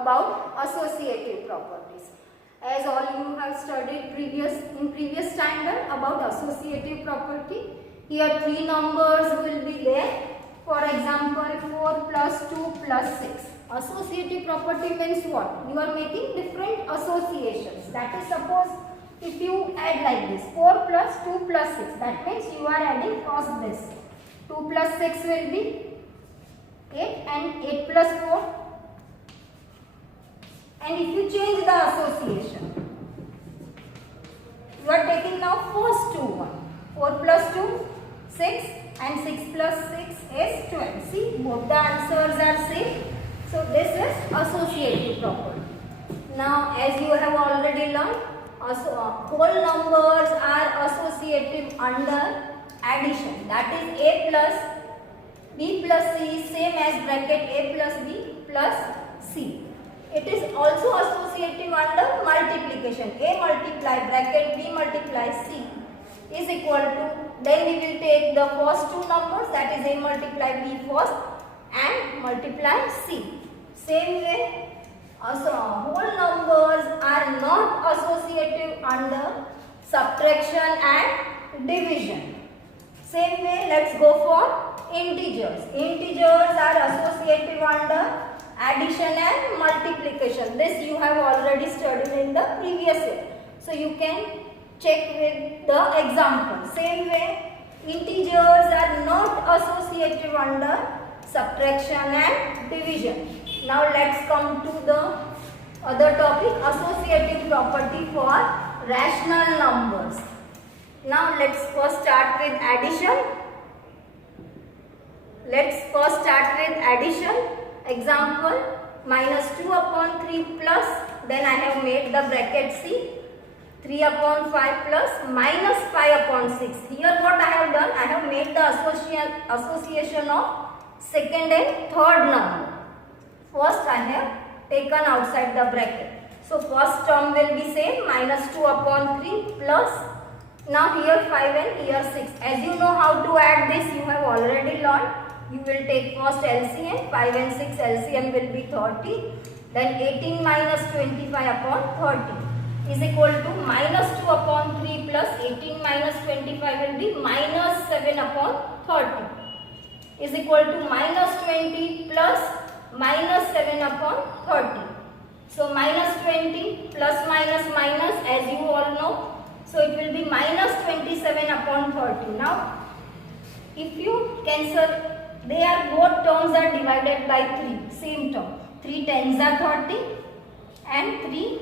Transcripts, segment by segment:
about associative properties. As all you have studied in previous standard about associative property, here three numbers will be there. For example, 4 plus 2 plus 6. Associative property means what? You are making different associations. That is, suppose if you add like this, 4 plus 2 plus 6, that means you are adding first this. 2 plus 6 will be 8 and 8 plus 4. And if you change the association, you are taking now first two one. 4 plus 2, 6 and 6 plus 6 is 12. See, both the answers are same. So this is associative property. Now as you have already learned, whole numbers are associative under addition. That is a plus b plus c same as bracket a plus b plus c. It is also associative under multiplication. A multiply bracket b multiply c is equal to, then we will take the first two numbers, that is a multiply b first and multiply c. Same way, whole numbers are not associative under subtraction and division. Same way, let's go for integers. Integers are associative under addition and multiplication. This you have already studied in the previous year. So you can check with the example. Same way, integers are not associative under subtraction and division. Now let's come to the other topic, associative property for rational numbers. Now let's first start with addition. Example, minus 2 upon 3 plus, then I have made the bracket C, 3 upon 5 plus minus 5 upon 6. Here what I have done, I have made the association of second and third number. First I have taken outside the bracket. So first term will be same, minus 2 upon 3 plus, now here 5 and here 6. As you know how to add this, you have already learned. You will take first LCM, 5 and 6 LCM will be 30. Then 18 minus 25 upon 30 is equal to minus 2 upon 3 plus 18 minus 25 will be minus 7 upon 30 is equal to minus 20 plus minus 7 upon 30. So minus 20 plus minus minus, as you all know. So it will be minus 27 upon 30. Now if you cancel, they are both terms are divided by 3, same term. 3 tens are 30 and 3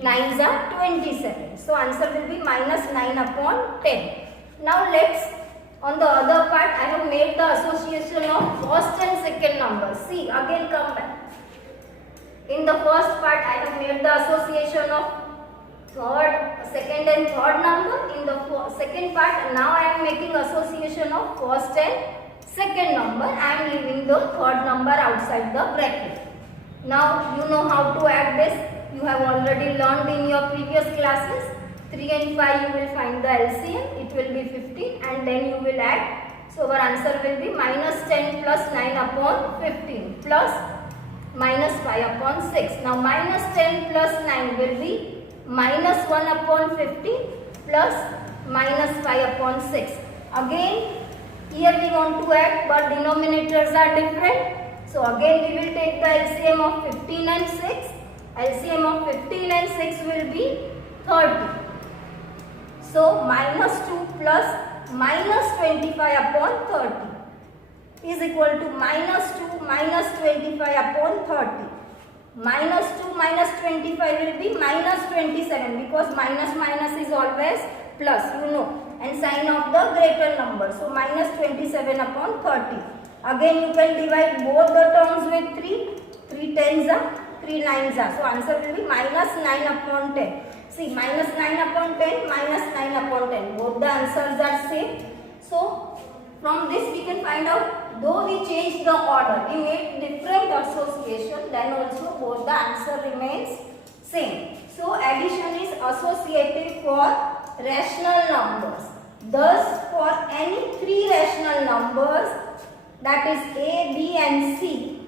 nines are 27. So answer will be minus 9 upon 10. Now let's, on the other part, I have made the association of first and second numbers. See, again come back. In the first part, I have made the association of second and third number. In the second part, now I am making association of first and second number. I am leaving the third number outside the bracket. Now you know how to add this. You have already learned in your previous classes. 3 and 5 you will find the LCM. It will be 15 and then you will add. So our answer will be minus 10 plus 9 upon 15 plus minus 5 upon 6. Now minus 10 plus 9 will be minus 1 upon 15 plus minus 5 upon 6. Again, here we want to add, but denominators are different. So again we will take the LCM of 15 and 6. LCM of 15 and 6 will be 30. So minus 2 plus minus 25 upon 30 is equal to minus 2 minus 25 upon 30. Minus 2 minus 25 will be minus 27, because minus minus is always plus, you know, and sign of the greater number. So minus 27 upon 30. Again you can divide both the terms with 3. 3 tens are, 3 nines are. So answer will be minus 9 upon 10. See, minus 9 upon 10, minus 9 upon 10. Both the answers are same. So from this we can find out, though we change the order, we made different association, then also both the answer remains same. So addition is associative for rational numbers. Thus for any three rational numbers, that is A, B and C,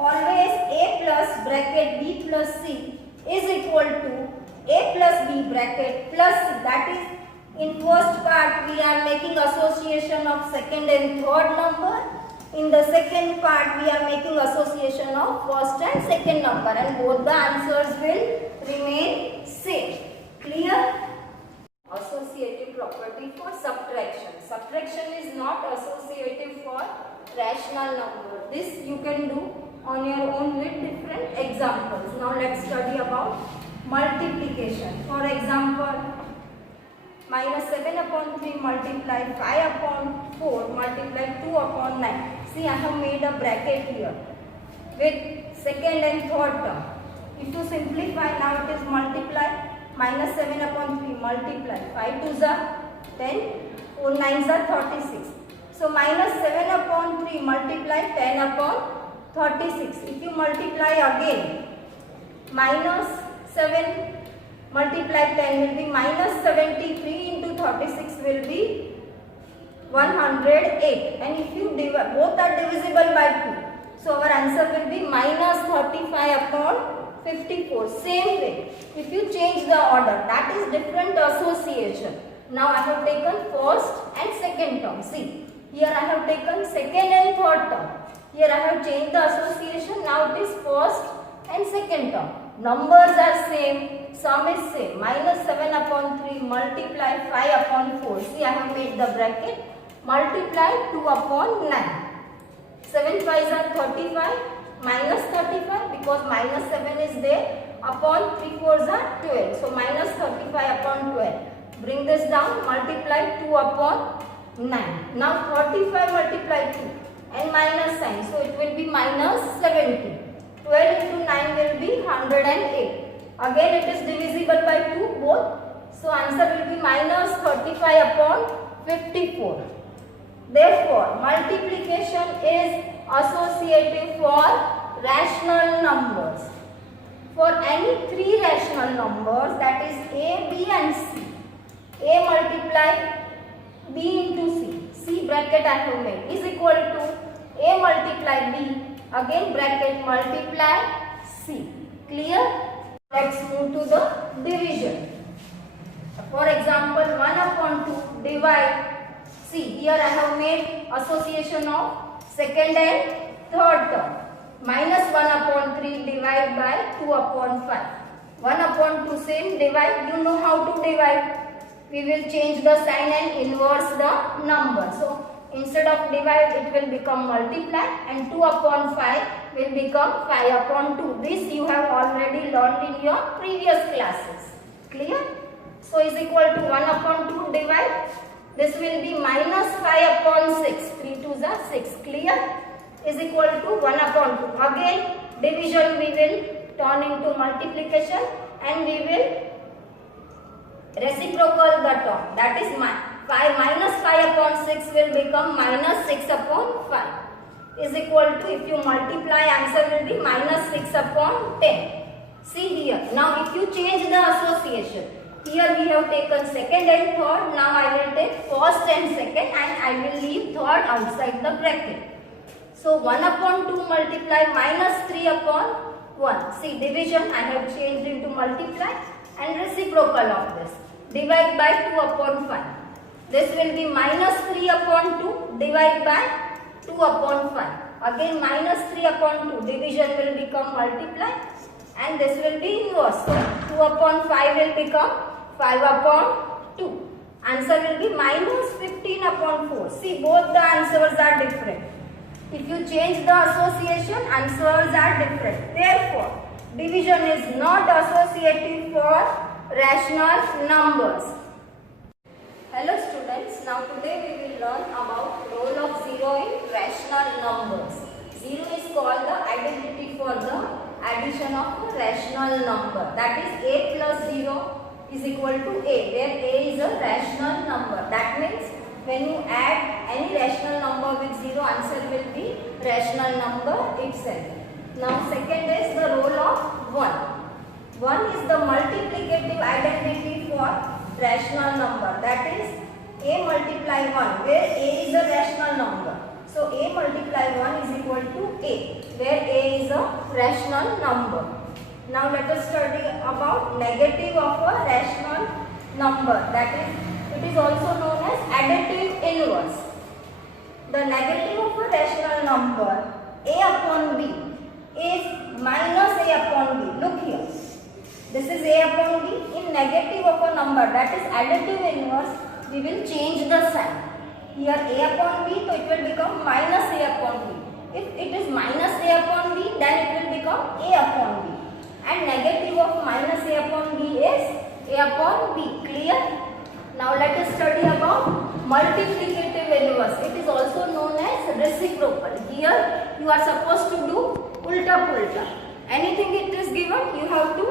always a plus bracket b plus c is equal to a plus b bracket plus c. That is, in first part we are making association of second and third number. In the second part we are making association of first and second number, and both the answers will remain same. Clear? Associative property for subtraction. Subtraction is not associative for rational number. This you can do on your own with different examples. Now let's study about multiplication. For example, minus 7 upon 3 multiply 5 upon 4 multiply 2 upon 9. See, I have made a bracket here with second and third term. If you simplify, now it is multiply minus 7 upon 3 multiply 5 2s are 10, 4 9s are 36. So minus 7 upon 3 multiply 10 upon 36. If you multiply again, minus 7 multiply 10 will be minus 73 into 36 will be 108. And if you divide, both are divisible by 2. So our answer will be minus 35 upon 54. Same way, if you change the order, that is different association. Now I have taken first and second term. See, here I have taken second and third term. Here I have changed the association. Now it is first and second term. Numbers are same, sum is same. Minus 7 upon 3 multiply 5 upon 4. See, I have made the bracket. Multiply 2 upon 9. 7 5s are 35. Minus 35 because minus 7 is there. Upon 3 4s are 12. So minus 35 upon 12. Bring this down. Multiply 2 upon 9. Now 45 multiply 2 and minus sign. So it will be minus 70. 12 into 9 will be 108. Again it is divisible by 2 both. So answer will be minus 35 upon 54. Therefore, multiplication is associative for rational numbers. For any three rational numbers, that is a, b and c. A multiply b into c. C bracket I have made is equal to a multiply b. Again bracket multiply c. Clear? Let's move to the division. For example, 1 upon 2 divide. See, here I have made association of second and third term. Minus 1 upon 3 divide by 2 upon 5. 1 upon 2 same divide. You know how to divide. We will change the sign and inverse the number. So, instead of divide it will become multiply, and 2 upon 5 will become 5 upon 2. This you have already learned in your previous classes. Clear? So, is equal to 1 upon 2 divide. This will be minus 5 upon 6. 3 2s are 6. Clear? Is equal to 1 upon 2. Again division we will turn into multiplication, and we will reciprocal the term. That is 5 minus 5 upon 6 will become minus 6 upon 5. Is equal to, if you multiply, answer will be minus 6 upon 10. See here. Now if you change the association, here we have taken second and third. Now I will take first and second, and I will leave third outside the bracket. So 1 upon 2 multiply minus 3 upon 1. See, division I have changed into multiply, and reciprocal of this. Divide by 2 upon 5. This will be minus 3 upon 2 divide by 2 upon 5. Again minus 3 upon 2. Division will become multiply, and this will be inverse. So 2 upon 5 will become 5 upon 2. Answer will be minus 15 upon 4. See, both the answers are different. If you change the association, answers are different. Therefore, division is not associative for rational numbers. Hello students, now today we will learn about role of 0 in rational numbers. 0 is called the identity for the addition of a rational number. That is a plus 0 is equal to a, where a is a rational number. That means when you add any rational number with 0, answer will be rational number itself. Now second is the role of 1. 1 is the multiplicative identity for rational number. That is a multiply 1, where a is a rational number. So A multiply 1 is equal to A, where A is a rational number. Now let us study about negative of a rational number. That is, it is also known as additive inverse. The negative of a rational number A upon B is minus A upon B. Look here. This is A upon B. In negative of a number, that is additive inverse, we will change the sign. Here A upon B, so it will become minus A upon B. If it is minus A upon B, then it will become A upon B. And negative of minus A upon B is A upon B. Clear? Now let us study about multiplicative inverse. It is also known as reciprocal. Here you are supposed to do ulta pulta. Anything it is given, you have to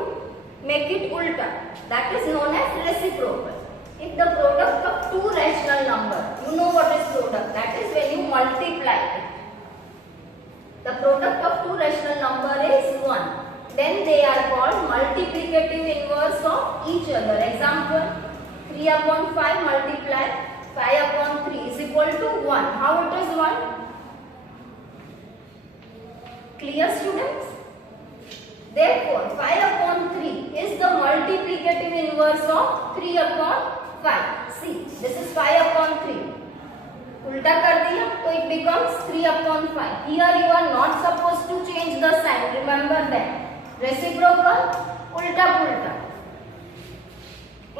make it ulta. That is known as reciprocal. If the product of two rational numbers, you know what is product? That is when you multiply it. The product of two rational number is 1. Then they are called multiplicative inverse of each other. Example, 3 upon 5 multiply 5 upon 3 is equal to 1. How it is 1? Clear, students? Therefore, 5 upon 3 is the multiplicative inverse of 3 upon 5. See, this is 5 upon 3. Ulta kar diya, so it becomes 3 upon 5. Here you are not supposed to change the sign. Remember that. Reciprocal, ulta pulta.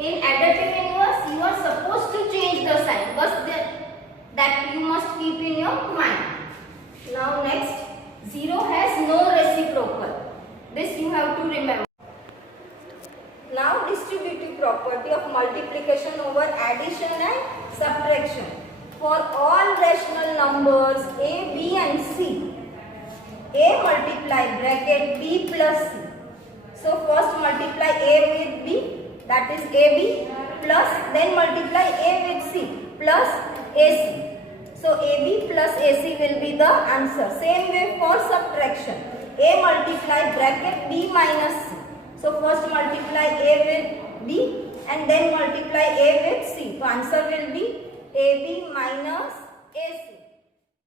In additive inverse, you are supposed to change the sign. But that you must keep in your mind. Now next, 0 has no reciprocal. This you have to remember. Now distributive property of multiplication over addition and subtraction. For all rational numbers A, B and C, A multiply bracket B plus C. So first multiply A with B, that is AB, plus then multiply A with C plus AC. So AB plus AC will be the answer. Same way for subtraction. A multiply bracket B minus C. So first multiply A with B and then multiply A with C. So answer will be AB minus AC.